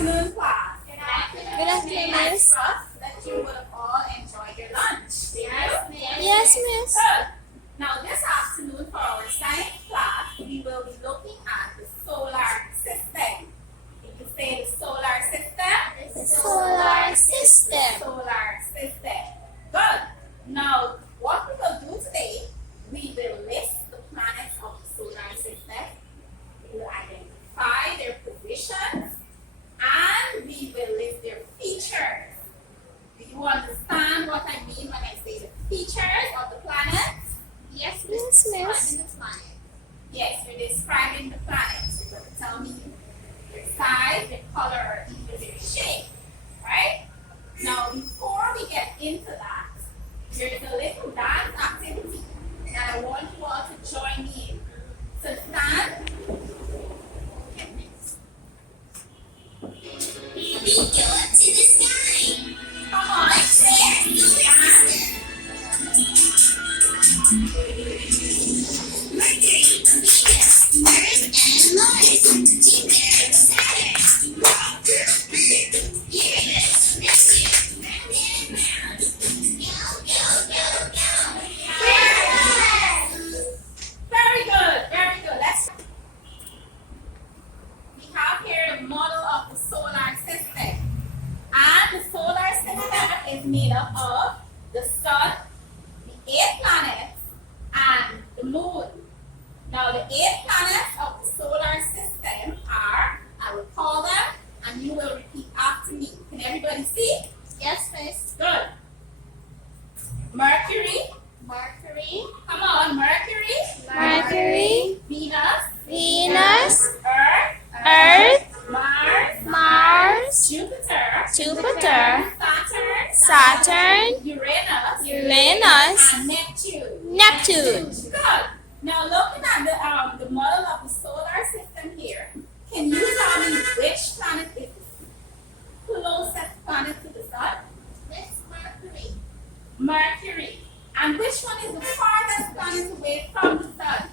afternoon, class. Good afternoon, Miss. I trust that you would have all enjoyed your lunch. Yes, Miss. Good. Now, this afternoon for our science class, we will be looking at the solar system. If you say the solar system, Solar system. solar system. Good. Now, what we will do today, we will list the planets of the solar system. We will identify their positions and we will list their features. Do you understand what I mean when I say the features of the planets? Yes, Miss. Yes, you're describing the planets. You're going to tell me their size, their color, or even their shape. Right? Now, before we get into that, there's a little dance activity that I want you all to join me in. So stand. Go up to the sky. Come on. Stand. Mercury, Venus, Earth, and Mars. Jupiter, Saturn, Uranus, Neptune, round and round. Go. Very good, very good. We have here the model of the solar system. And the solar system is made up of the sun, the 8 planets, and the moon. Now the 8 planets of the solar system are, I will call them, and you will repeat after me. Can everybody see? Yes, Miss. Good. Mercury. Mercury, Come on, Mercury. Mercury, Venus. Venus, Earth. Earth, Mars. Mars, Jupiter. Jupiter, Saturn. Saturn, Uranus. Uranus, And Neptune. Neptune. Good. Now looking at the model of the solar system here, can you tell me which planet is the closest planet to the sun? Miss Mercury, Mercury. And which one is the farthest planet away from the sun?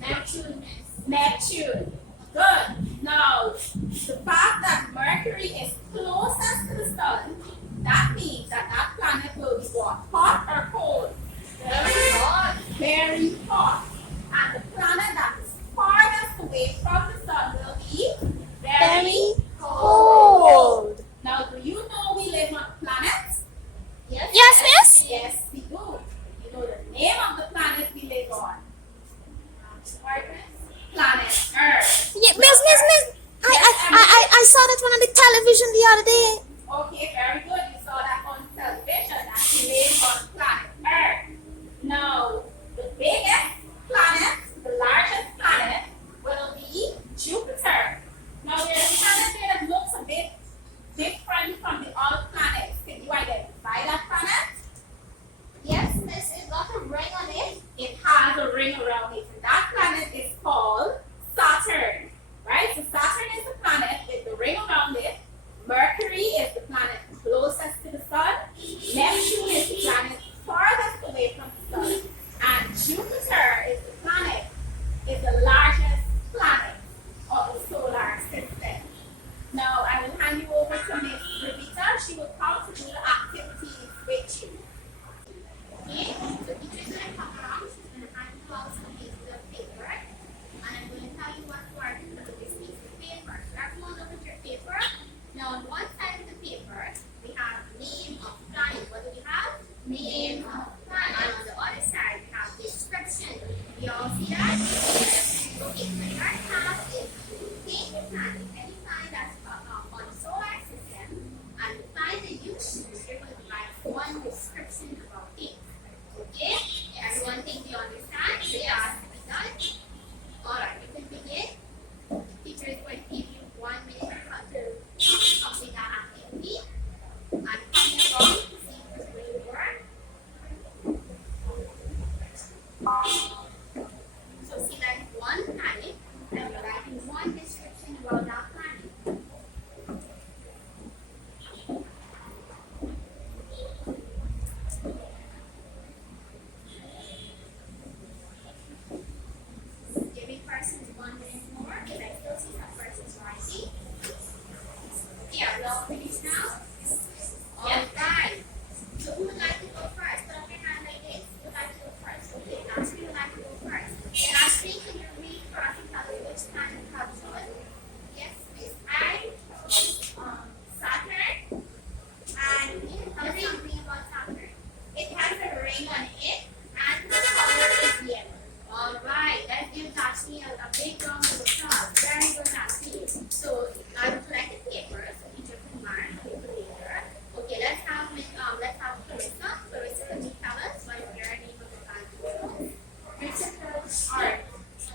Neptune, Miss. Neptune. Good. Now, the fact that Mercury is closest to the sun, that means that planet will be what? Hot or cold? Very hot. Very hot. And the planet that is farthest away from the sun will be Very cold. Now, do you know we live on a planet? Yes, Miss. Yes, we do. You know the name of the planet we live on? Planet Earth. Yeah, Miss. I saw that one on the television the other day. Okay, very good. You saw that on television that we live on planet Earth. Now, the biggest planet, the largest planet, will be Jupiter. Now, there's a planet there that looks a bit different from the other planets. Can you identify that planet? Yes, Miss. It got a ring on it. It has a ring around it, and that planet is called Saturn. Right? So Saturn is the planet with the ring around it. Mercury is the planet closest to the sun. Neptune is the planet farthest away from the sun. And Jupiter is the largest planet of the solar system. Now I will hand you over to Miss Rebecca. She will come to do the activities with you. Okay, so teacher's going to come around. She's going to hand you out some pieces of paper. And I'm going to tell you what to write with this piece of paper. So everyone look at your paper. Now on one side of the paper, we have name of planet. What do we have? Name of planet. And on the other side, we have description. You all see that? Yes. Okay, so your task is to take your planet, any planet that's on the solar system, and the planet that you choose, you're going to write one description about it. Okay? Everyone think you understand? So yeah, be done. Alright, you can begin. Teacher is going to give you 1 minute to complete that activity. And coming along to see who's going to work. So select one planet and you're writing one description about that planet. all finished now? Alright. So who would like to go first? Put up your hand like this. Who would like to go first? Okay, last week would like to go first. Last week, can you read for us and tell us which planet you have chosen? Yes, Miss. I chose Saturn. And tell us something about Saturn. It has a ring on it and the color is yellow. Alright, let's give Nashi a big round of applause. Very good, Nashi. So I will collect the papers so teacher can mark paper later. Okay, let's have Clarissa. Clarissa, can you tell us what is your name of the planet? Clarissa, art.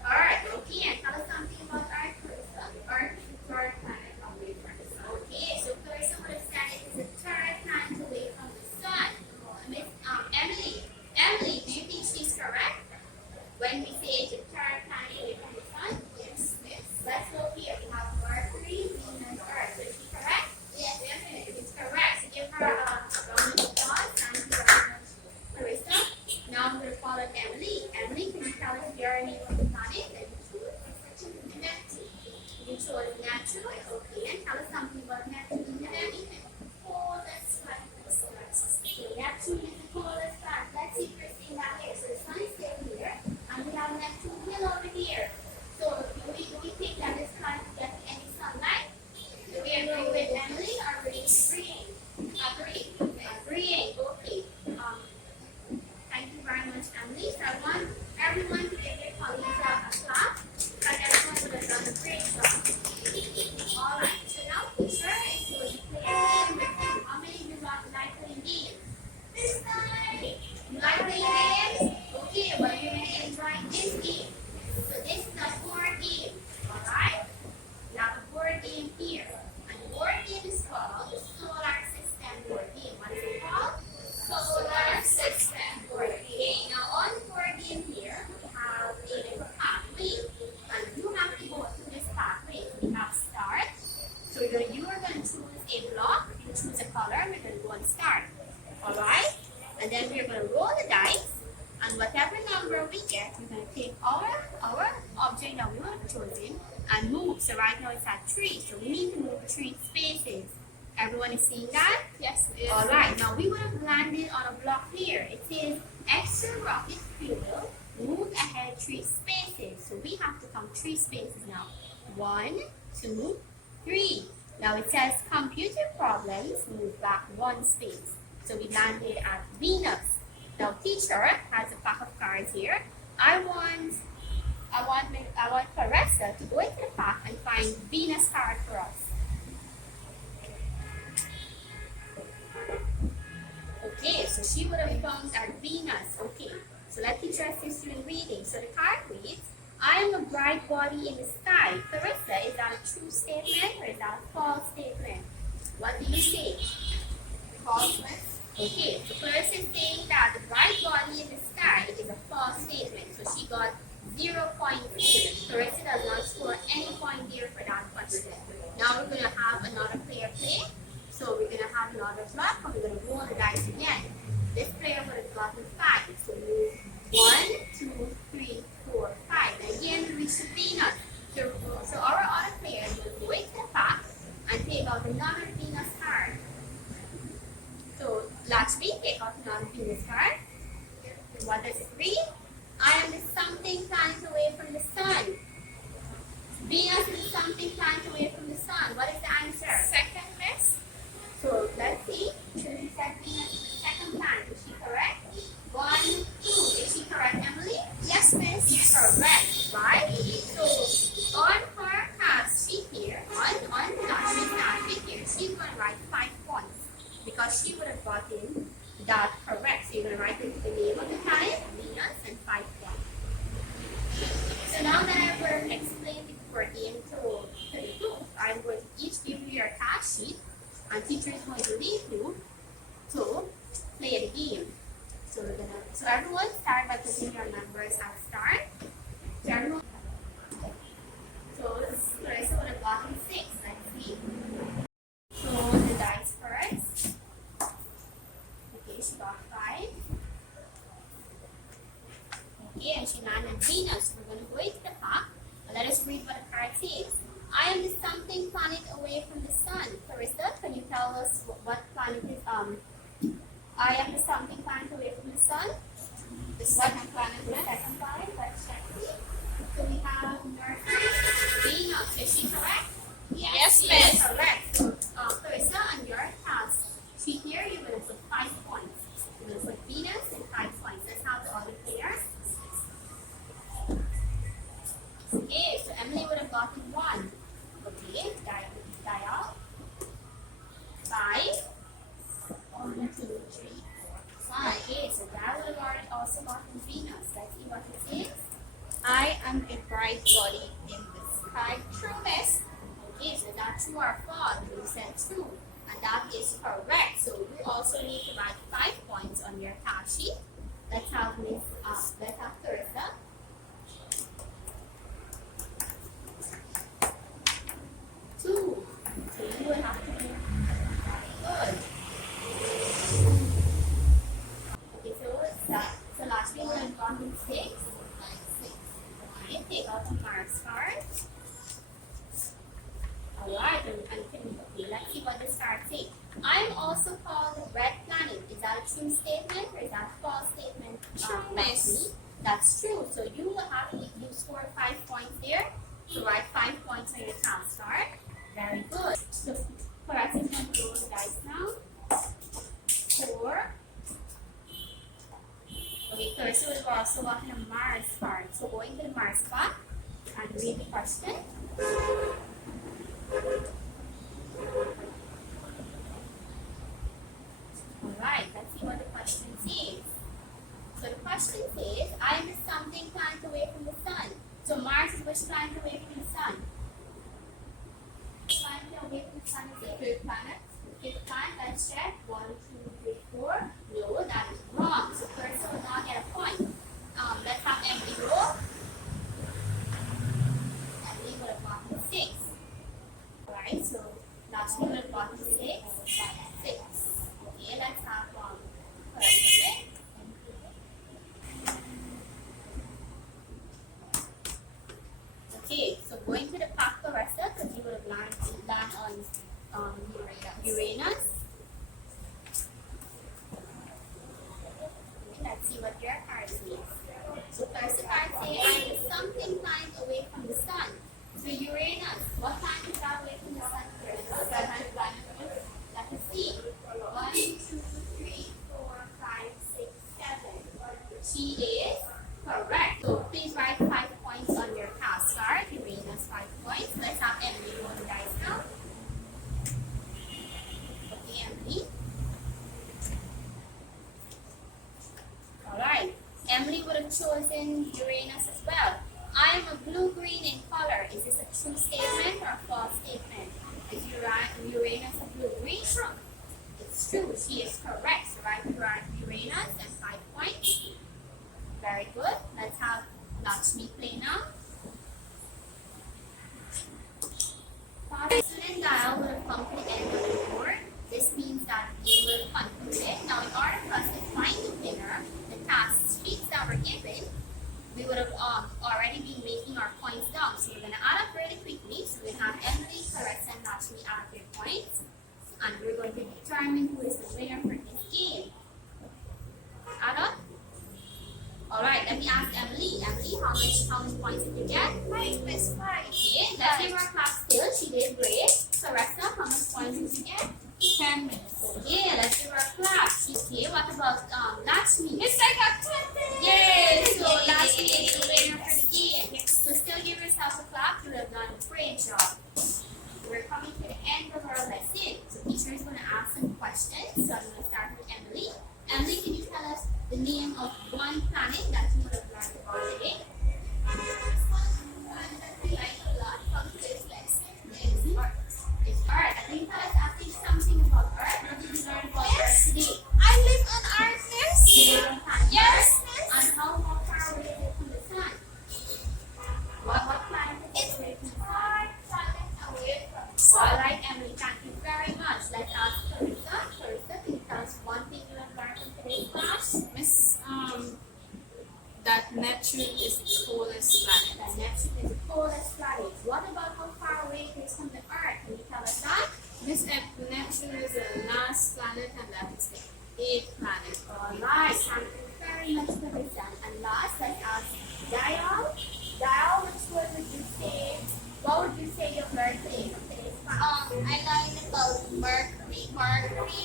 Art, okay, and tell us something about art, Clarissa. Art is the third planet away from the sun. Okay, so Clarissa would have said it is the third planet away from the sun. Miss Emily. Emily, do you think she's correct? When we say it's the third planet away from the sun? Yes, yes. Let's go here. We have Mercury, Venus, Earth. So is she correct? Yes, definitely. It's correct. So give her a round of applause. Thank you very much, Clarissa. Now we're following Emily. Emily, can you tell us your name of the planet that you chose? Neptune. You chose Neptune. Okay, and tell us something about Neptune. Coolest planet. So Neptune is the coolest planet. Let's see Christine down here. So the sun is still here, and we have Neptune hill over here. So do we think that this planet gets any sunlight? Do we agree with Emily or are we agreeing? Agreeing. Okay. Thank you very much, Emily. So I want everyone to give their colleagues a clap because everyone would have done a great job. Alright, so now teacher is going to play a game with you. How many of you like playing games? You like playing games? Okay, well you're going to enjoy this game. So this is a board game. Alright? We have a board game here. And the board game is called the Solar System board game. What is it called? Solar System board game. Now on the board game here, we have a little pathway. And you have to go through this pathway. We have start. So you are going to choose a block. You choose a color. We're going to go and start. Alright? And then we're going to roll the dice. And whatever number we get, we're going to take our object that we have chosen and move. So right now it's at 3. So we need to move 3 spaces. Everyone is seeing that? Yes, it is. Alright, now we would have landed on a block here. It says extra rocket fuel, move ahead 3 spaces. So we have to count 3 spaces now. 1, 2, 3. Now it says computer problems, move back 1 space. So we landed at Venus. Now teacher has a pack of cards here. I want Clarissa to go into the pack and find Venus card for us. Okay, so she would have found that Venus. Okay, so let teacher assist you in reading. So the card reads, I am a bright body in the sky. Clarissa, is that a true statement or is that a false statement? What do you say? False. Okay, so Clarissa is saying that the bright body in the sky is a false statement. So she got 0 points here. Clarissa does not score any point here for that question. Now we're going to have another player play. So we're going to have another block and we're going to roll the dice again. This player would have gotten 5. So move 1, 2, 3, 4, 5. And again we reach to Venus. So our other players will go into the pack and take out another Venus card. So last week take out another Venus card. What does it read? I am the something planet away from the sun. Venus is something planet away from the sun. What is the answer? Second, miss. So let's see. She said Venus is the second planet. Is she correct? 1, 2. Is she correct, Emily? Yes, miss. She's correct, right? So on her task sheet here, on the task sheet here, she's going to write 5 points because she would have gotten that correct. So you're going to write into the name of the planet, Venus, and 5 points. So now that I've explained the board game to the group, I'm going to each give you your task sheet, and teacher is going to leave you to play the game. So everyone start by putting your numbers at start. So everyone. So Clarissa would have gotten 6. Let's see. So the dice first. Okay, she got 5. Okay, and she landed Venus. We're going to go into the pack. Let us read what the card says. I am the something planet away from the sun. Clarissa, what planet is I am the something planet away from the sun. The second planet, The yes. second planet, let's check it. So we have Mercury, Venus. Is she correct? Yes, she miss. is correct. So, Clarissa, on your task sheet here, you're going to put 5 points. You're going to put Venus and 5 points. Let's have the other players. Okay, so Emily would have gotten 1. Okay, dial. 5. 1, 2, 3, 4, 5. Okay, so that would have already also gotten Venus. Let's see what it says. I am a bright body in the sky. True, miss. Okay, so that's true or false. You said true, and that is correct. So you also need to write 5 points on your task sheet. Let's have Clarissa. Two. So you will have to do good. Okay, so what's that? So last week we have gotten 6. Okay, take out the Mars card. Alright, okay, let's see what this card says. I'm also called the red planet. Is that a true statement or is that a false statement? True, miss. That's true. So you will have you scored 5 points there. So write 5 points on your task card. Very good. So Clarissa is going to roll the dice now. 4. Okay, Clarissa will also gotten a Mars card. So go into the Mars spot and read the question. Alright, let's see what the question says. So the question says, I am something planet away from the sun. So Mars is which planet away from the sun? Which planet away from the sun is the fifth planet? The fifth planet, let's check. 1, 2, 3, 4. No, that is wrong. So Clarissa will not get a point. Let's have Emily roll. Emily would have gotten 6. Alright, so last one would have gotten 6. 6. Okay, let's have Clarissa. Okay, so going to the pack Clarissa, because you would have landed on Uranus. Okay, let's see what your card says. So Clarissa card says, I am something planet away from the sun. So Uranus, what planet is that away from the sun? Clarissa? Seventh planet. Let us see. 1, 2, 3, 4, 5, 6, 7. She is correct. So please write 5 points on your task card. Uranus 5 points. Let's have Emily roll the dice now. Okay, Emily. Alright. Emily would have chosen Uranus as well. I am a blue-green in color. Is this a true statement or a false statement? Is Uranus a blue-green? It's true. She is correct. So write Uranus and 5 points. Very good. Let's have Lakshmi play now. Father and dial will come to the end of the board. This means that we will conclude it. Now, in order for us to find the winner, the task sheets that were given, we would have already been making our points down. So we're going to add up really quickly. So we have Emily, Clarissa, and Lakshmi add up their points. And we're going to determine who is the winner for this game. Add up. Alright, let me ask Emily. Emily, how many points did you get? 5, miss. 5. Okay, let's give her a clap still. She did great. Clarissa, how much points did you get? 10, miss. Okay, let's give her a clap. Okay, what about Lakshmi? Miss, I got 20. Yay! So Lakshmi is the winner for the game. So still give yourself a clap. You have done a great job. We're coming to the end of our lesson. So teacher is going to ask some questions. So I'm going to start with Emily. Emily, can you tell us the name of one planet that you would have learned about today? One that we like a lot from today's lesson is Earth. It's Earth. Can you tell us asking something about Earth? What did you learn about Earth today? I live on Earth, miss. You live on planet Yes, Earth? miss. And how far away is it from the sun? What planet is away from the sun? Alright, Emily, thank you very much. Let's ask Clarissa. Clarissa, can you tell us one thing you have learned from today's class? Miss, that Neptune is the coolest planet. That Neptune is the coldest planet. What about how far away it is from the Earth? Can you tell us that? Neptune is the last planet, and that is the eighth planet. Alright, thank you very much for this one. And last, let's ask Dial. Dial, which one would you say? What would you say your birthday is of today's class? I learned about Mercury. Mercury